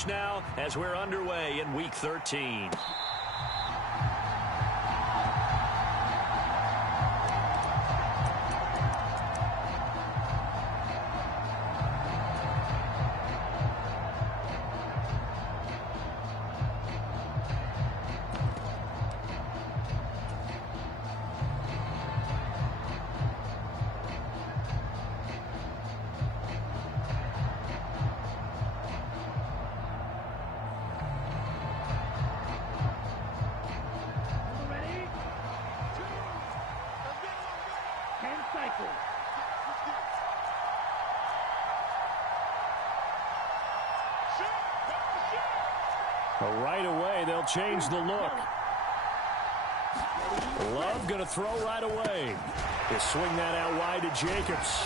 stretch now as we're underway in Week 13. Right away, they'll change the look. Love going to throw right away. He'll swing that out wide to Jacobs.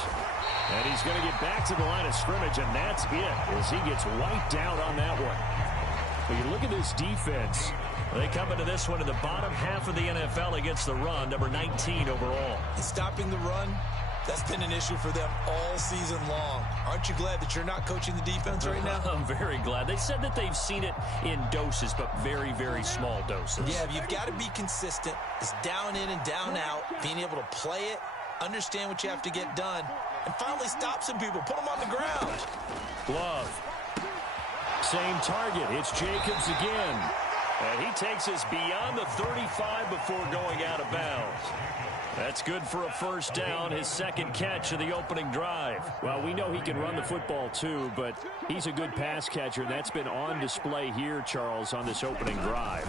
And he's going to get back to the line of scrimmage, and that's it as he gets wiped out on that one. When you look at this defense, they come into this one in the bottom half of the NFL against the run, number 19 overall. Stopping the run, that's been an issue for them all season long. Aren't you glad that you're not coaching the defense right now? I'm very glad. They said that they've seen it in doses, but very, very small doses. Yeah, you've got to be consistent. It's down in and down out, being able to play it, understand what you have to get done, and finally stop some people, put them on the ground. Love. Same target. It's Jacobs again. And he takes us beyond the 35 before going out of bounds. That's good for a first down, his second catch of the opening drive. Well, we know he can run the football too, but he's a good pass catcher, and that's been on display here, Charles, on this opening drive.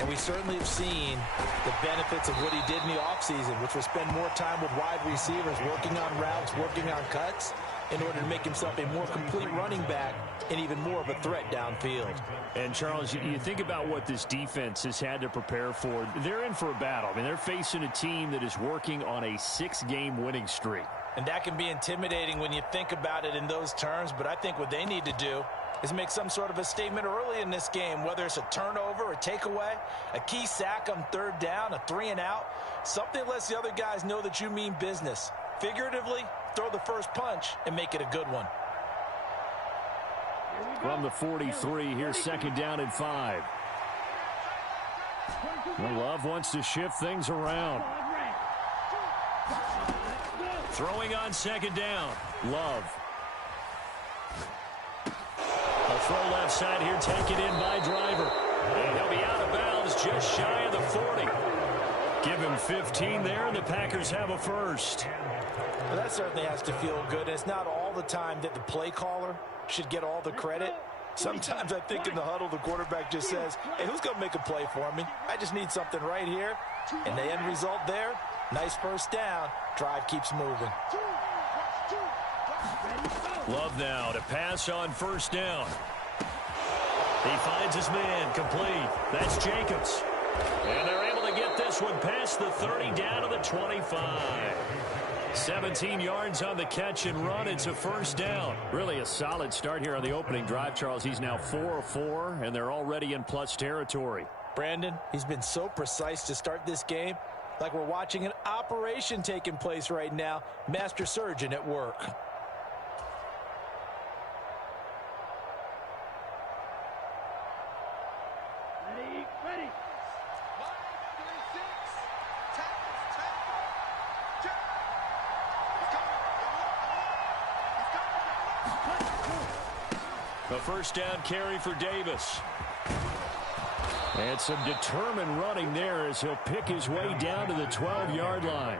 And we certainly have seen the benefits of what he did in the offseason, which was spend more time with wide receivers, working on routes, working on cuts, in order to make himself a more complete running back and even more of a threat downfield. And, Charles, you think about what this defense has had to prepare for. They're in for a battle. I mean, they're facing a team that is working on a 6-game winning streak. And that can be intimidating when you think about it in those terms, but I think what they need to do is make some sort of a statement early in this game, whether it's a turnover, a takeaway, a key sack on third down, a 3-and-out, something that lets the other guys know that you mean business. Figuratively, throw the first punch and make it a good one. From the 43, here's second down and 5. Well, Love wants to shift things around. Throwing on second down. Love. A throw left side here taken in by Driver. And he'll be out of bounds just shy of the 40. Give him 15 there, and the Packers have a first. Well, that certainly has to feel good. It's not all the time that the play caller should get all the credit. Sometimes I think in the huddle, the quarterback just says, hey, who's going to make a play for me? I just need something right here. And the end result there, nice first down. Drive keeps moving. Love now to pass on first down. He finds his man complete. That's Jacobs. And they're able to get this one past the 30 down to the 25. 17 yards on the catch and run. It's a first down. Really a solid start here on the opening drive, Charles. He's now 4 of 4, and they're already in plus territory. Brandon, he's been so precise to start this game, like we're watching an operation taking place right now. Master surgeon at work. Ready. A first down carry for Davis. And some determined running there as he'll pick his way down to the 12-yard line.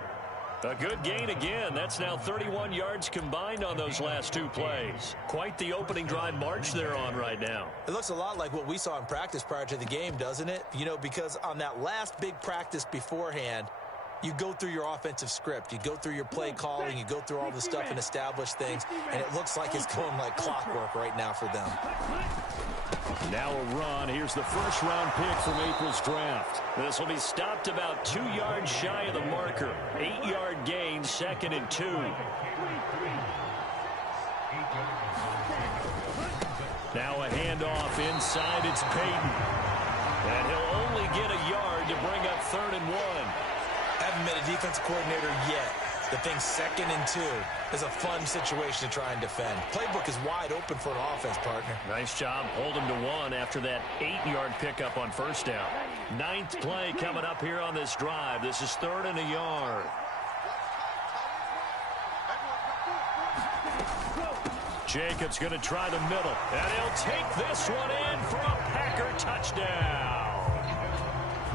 A good gain again. That's now 31 yards combined on those last two plays. Quite the opening drive march they're on right now. It looks a lot like what we saw in practice prior to the game, doesn't it? You know, because on that last big practice beforehand, you go through your offensive script. You go through your play calling. You go through all the stuff and establish things. And it looks like it's going like clockwork right now for them. Now a run. Here's the first-round pick from April's draft. This will be stopped about 2 yards shy of the marker. 8-yard gain, 2nd and 2. Now a handoff inside. It's Peyton. And he'll only get a yard to bring up 3rd and 1. I haven't met a defensive coordinator yet The thing 2nd and 2 is a fun situation to try and defend. Playbook is wide open for an offense, partner. Nice job holding to 1 after that 8-yard pickup on first down. 9th play coming up here on this drive. This is 3rd and a yard. Jacobs going to try the middle, and he'll take this one in for a Packer touchdown.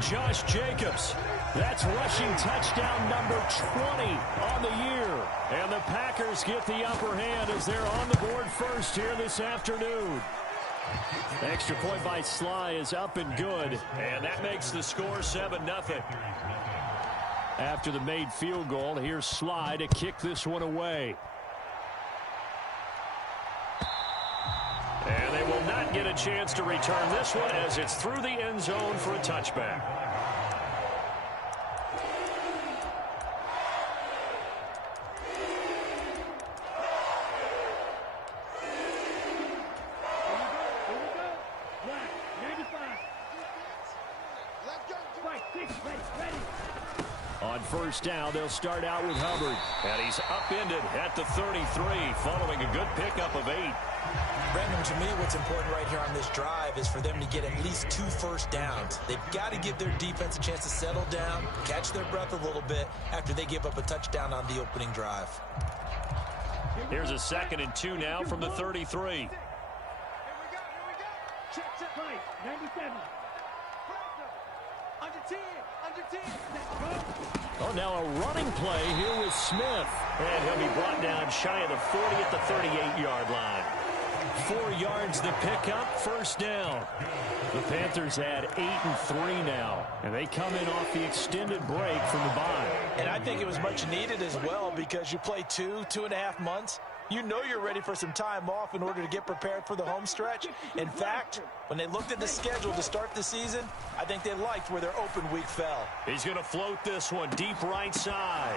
Josh Jacobs, that's rushing touchdown number 20 on the year. And the Packers get the upper hand as they're on the board first here this afternoon. Extra point by Sly is up and good, and that makes the score 7-0. After the made field goal, here's Sly to kick this one away. And they will not get a chance to return this one as it's through the end zone for a touchback. On first down, they'll start out with Hubbard. And he's upended at the 33, following a good pickup of 8. Brandon, to me, what's important right here on this drive is for them to get at least 2 first downs. They've got to give their defense a chance to settle down, catch their breath a little bit after they give up a touchdown on the opening drive. Here's a 2nd and 2 now from the 33. Here we go. Check. 97. Under 10. Oh, now a running play here with Smith. And he'll be brought down shy of the 40 at the 38-yard line. 4 yards the pickup, first down. The Panthers had 8-3 now, and they come in off the extended break from the bye. And I think it was much needed as well because you play 2.5 months. You know you're ready for some time off in order to get prepared for the home stretch. In fact, when they looked at the schedule to start the season, I think they liked where their open week fell. He's going to float this one deep right side.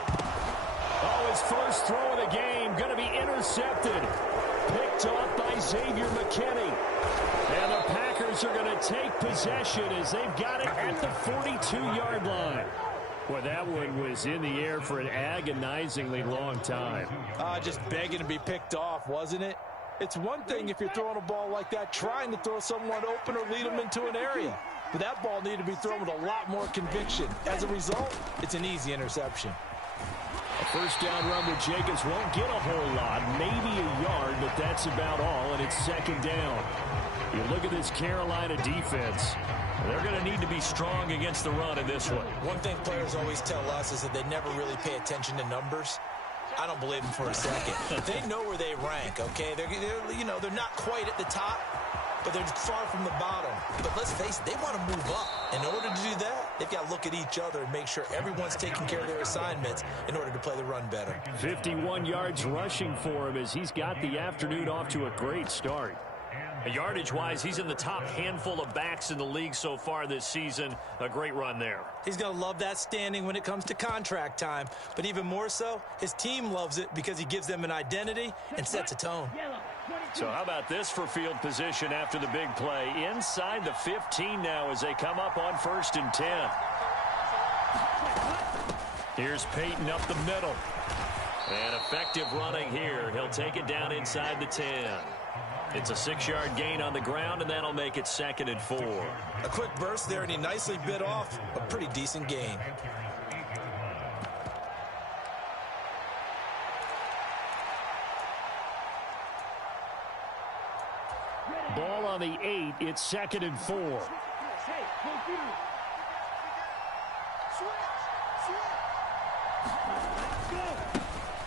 Oh, his first throw of the game going to be intercepted. Picked up by Xavier McKinney. And the Packers are going to take possession as they've got it at the 42-yard line. Well, that one was in the air for an agonizingly long time. Just begging to be picked off, wasn't it? It's one thing if you're throwing a ball like that, trying to throw someone open or lead them into an area. But that ball needed to be thrown with a lot more conviction. As a result, it's an easy interception. A first down run with Jacobs won't get a whole lot, maybe a yard, but that's about all, and it's 2nd down. You look at this Carolina defense. They're going to need to be strong against the run in this one. One thing players always tell us is that they never really pay attention to numbers. I don't believe them for a second. They know where they rank, okay? They're not quite at the top, but they're far from the bottom. But let's face it, they want to move up. In order to do that, they've got to look at each other and make sure everyone's taking care of their assignments in order to play the run better. 51 yards rushing for him as he's got the afternoon off to a great start. Yardage-wise, he's in the top handful of backs in the league so far this season. A great run there. He's going to love that standing when it comes to contract time. But even more so, his team loves it because he gives them an identity and sets a tone. So how about this for field position after the big play? Inside the 15 now as they come up on 1st and 10. Here's Peyton up the middle. And effective running here. He'll take it down inside the 10. It's a 6-yard gain on the ground, and that'll make it 2nd and 4. A quick burst there, and he nicely bit off a pretty decent gain. Ball on the 8. It's 2nd and 4.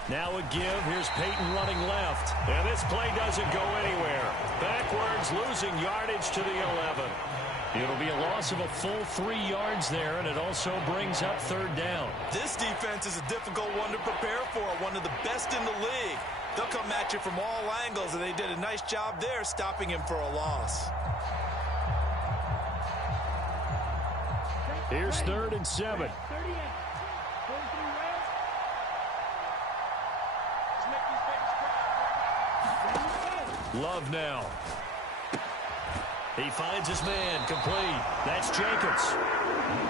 Now a give. Here's Peyton running left. And this play doesn't go anywhere. Backwards, losing yardage to the 11. It'll be a loss of a full 3 yards there, and it also brings up 3rd down. This defense is a difficult one to prepare for, one of the best in the league. They'll come at you from all angles, and they did a nice job there stopping him for a loss. Here's 3rd and 7. Love now. He finds his man, complete. That's Jacobs.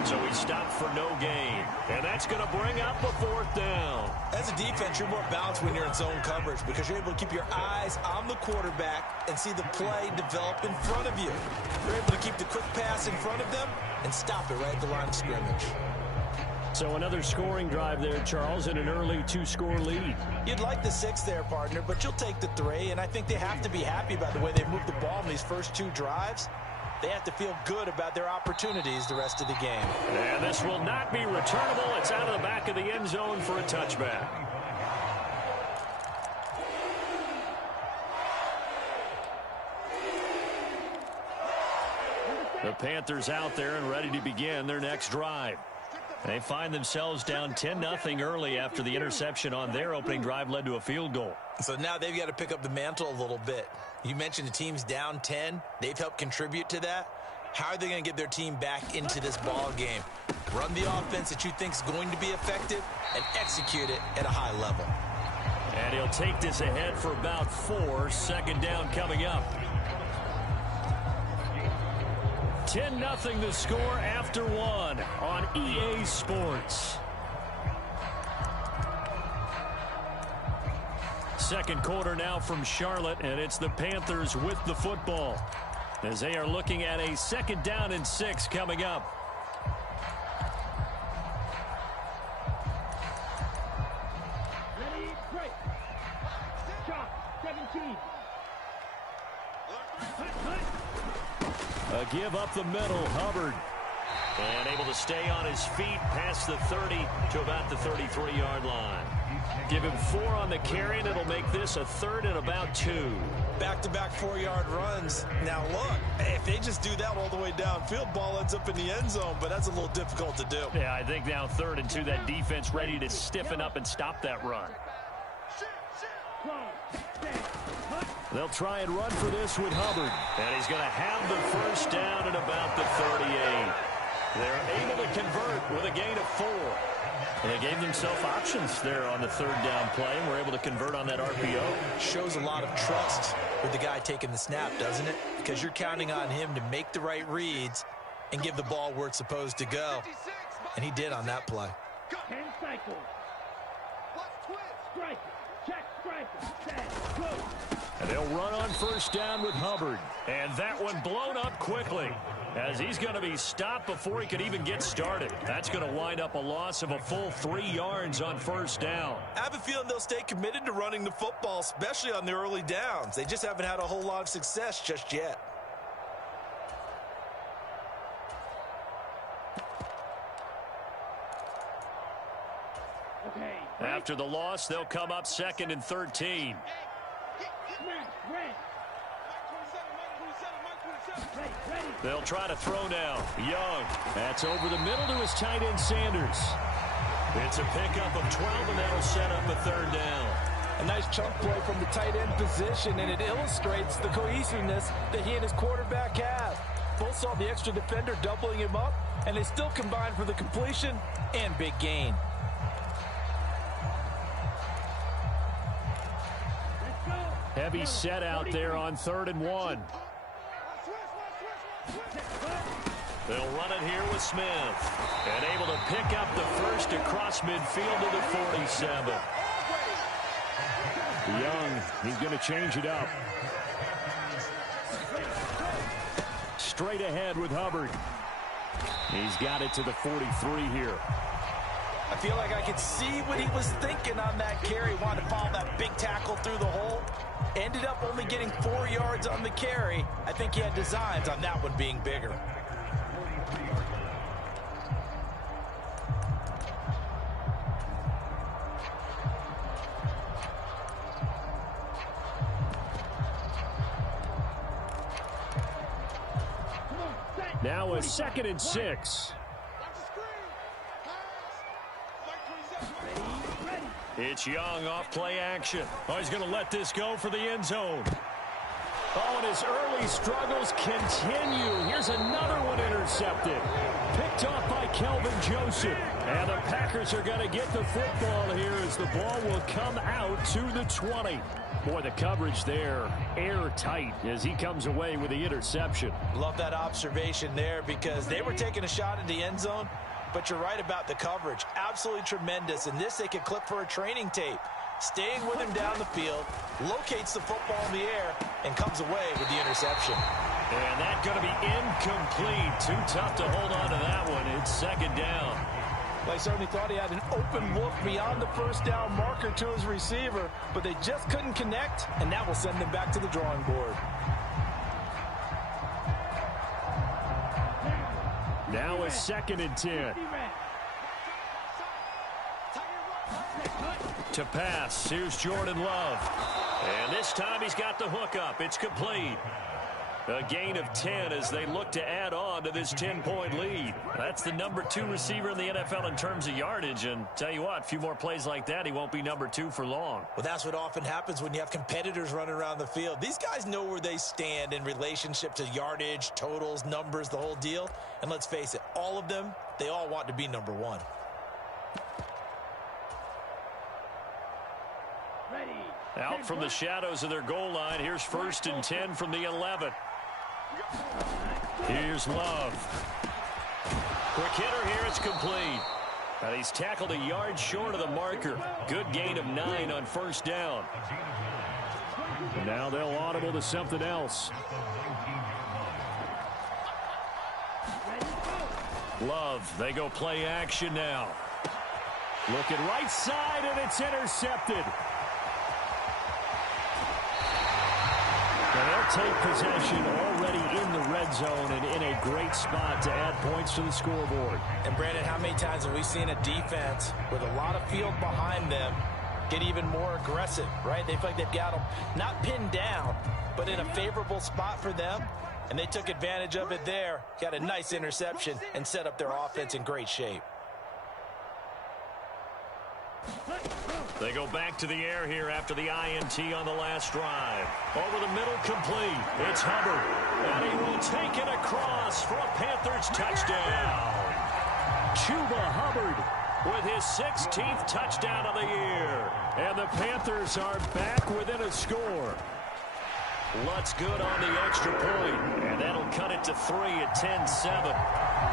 So he stopped for no gain. And that's going to bring up a 4th down. As a defense, you're more balanced when you're in zone coverage because you're able to keep your eyes on the quarterback and see the play develop in front of you. You're able to keep the quick pass in front of them and stop it right at the line of scrimmage. So another scoring drive there, Charles, and an early 2-score lead. You'd like the 6 there, partner, but you'll take the 3, and I think they have to be happy about the way they moved the ball in these first 2 drives. They have to feel good about their opportunities the rest of the game. And this will not be returnable. It's out of the back of the end zone for a touchback. The Panthers out there and ready to begin their next drive. They find themselves down 10-0 early after the interception on their opening drive led to a field goal. So now they've got to pick up the mantle a little bit. You mentioned the team's down 10. They've helped contribute to that. How are they going to get their team back into this ball game? Run the offense that you think is going to be effective and execute it at a high level. And he'll take this ahead for about 4. 2nd down coming up. 10-0 the score after 1 on EA Sports. Second quarter now from Charlotte, and it's the Panthers with the football as they are looking at a 2nd down and 6 coming up. Ready, break. Shot, 17. A give up the middle, Hubbard. And able to stay on his feet past the 30 to about the 33-yard line. Give him 4 on the carry, and it'll make this a 3rd and about 2. Back-to-back 4-yard runs. Now, look, if they just do that all the way downfield, ball ends up in the end zone, but that's a little difficult to do. Yeah, I think now 3rd and 2, that defense ready to stiffen up and stop that run. They'll try and run for this with Hubbard. And he's going to have the 1st down at about the 38. They're able to convert with a gain of 4. And they gave themselves options there on the 3rd down play, and were able to convert on that RPO. Shows a lot of trust with the guy taking the snap, doesn't it? Because you're counting on him to make the right reads and give the ball where it's supposed to go. And he did on that play. 10 cycles. Strike. Check strike. Set. Go. And they'll run on 1st down with Hubbard. And that one blown up quickly, as he's going to be stopped before he could even get started. That's going to wind up a loss of a full 3 yards on 1st down. I have a feeling they'll stay committed to running the football, especially on the early downs. They just haven't had a whole lot of success just yet. Okay. After the loss, they'll come up 2nd and 13. They'll try to throw now. Young. That's over the middle to his tight end, Sanders. It's a pickup of 12, and that'll set up a 3rd down. A nice chunk play from the tight end position, and it illustrates the cohesiveness that he and his quarterback have. Both saw the extra defender doubling him up, and they still combined for the completion and big gain. Heavy set out there on 3rd and 1. They'll run it here with Smith. And able to pick up the 1st across midfield to the 47. Young, he's going to change it up. Straight ahead with Hubbard. He's got it to the 43 here. I feel like I could see what he was thinking on that carry. Wanted to follow that big tackle through the hole. Ended up only getting 4 yards on the carry. I think he had designs on that one being bigger. Now a 2nd and 6. It's Young off play action. Oh, he's going to let this go for the end zone. Oh, and his early struggles continue. Here's another one intercepted. Picked off by Kelvin Joseph. And the Packers are going to get the football here as the ball will come out to the 20. Boy, the coverage there, airtight as he comes away with the interception. Love that observation there because they were taking a shot at the end zone, but you're right about the coverage. Absolutely tremendous. And this they could clip for a training tape. Staying with him down the field, locates the football in the air, and comes away with the interception. And that's going to be incomplete. Too tough to hold on to that one. It's second down. Well, I certainly thought he had an open look beyond the first down marker to his receiver, but they just couldn't connect, and that will send them back to the drawing board. Now a 2nd and 10. To pass, here's Jordan Love. And this time he's got the hook up. It's complete. A gain of 10 as they look to add on to this 10-point lead. That's the number 2 receiver in the NFL in terms of yardage. And tell you what, a few more plays like that, he won't be number 2 for long. Well, that's what often happens when you have competitors running around the field. These guys know where they stand in relationship to yardage, totals, numbers, the whole deal. And let's face it, all of them, they all want to be number 1. Out from the shadows of their goal line. Here's 1st and 10 from the 11. Here's Love. Quick hitter here. It's complete. And he's tackled a yard short of the marker. Good gain of 9 on 1st down. Now they'll audible to something else. Love. They go play action now. Looking right side, and it's intercepted. And they'll take possession already in the red zone and in a great spot to add points to the scoreboard. And, Brandon, how many times have we seen a defense with a lot of field behind them get even more aggressive, right? They feel like they've got them not pinned down, but in a favorable spot for them, and they took advantage of it there, got a nice interception, and set up their offense in great shape. They go back to the air here after the INT on the last drive. Over the middle, complete. It's Hubbard. And he will take it across for a Panthers touchdown. Chuba Hubbard with his 16th touchdown of the year. And the Panthers are back within a score. Lutz good on the extra point. And that'll cut it to 3 at 10-7.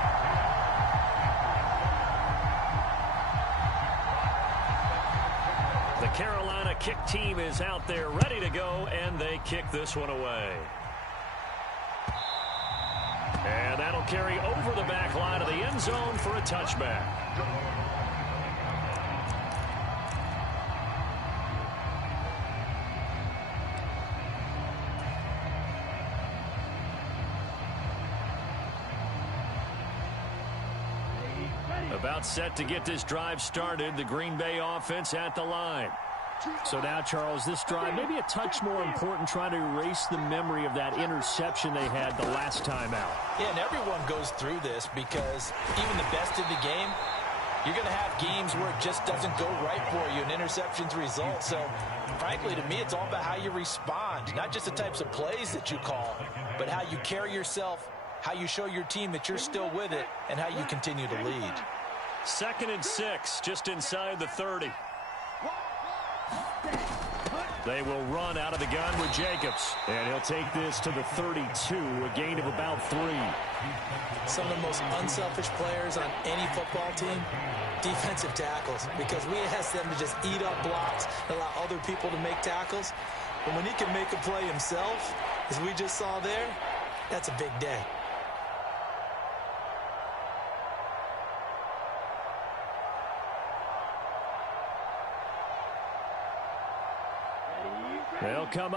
The Carolina kick team is out there ready to go, and they kick this one away. And that'll carry over the back line of the end zone for a touchback. About set to get this drive started. The Green Bay offense at the line. So now, Charles, this drive maybe a touch more important, trying to erase the memory of that interception they had the last time out. Yeah, and everyone goes through this because even the best in the game, you're going to have games where it just doesn't go right for you, and interceptions result. So, frankly, to me, it's all about how you respond, not just the types of plays that you call, but how you carry yourself, how you show your team that you're still with it, and how you continue to lead. 2nd and 6, just inside the 30. They will run out of the gun with Jacobs. And he'll take this to the 32, a gain of about 3. Some of the most unselfish players on any football team, defensive tackles, because we ask them to just eat up blocks and allow other people to make tackles. But when he can make a play himself, as we just saw there, that's a big day. They'll come up.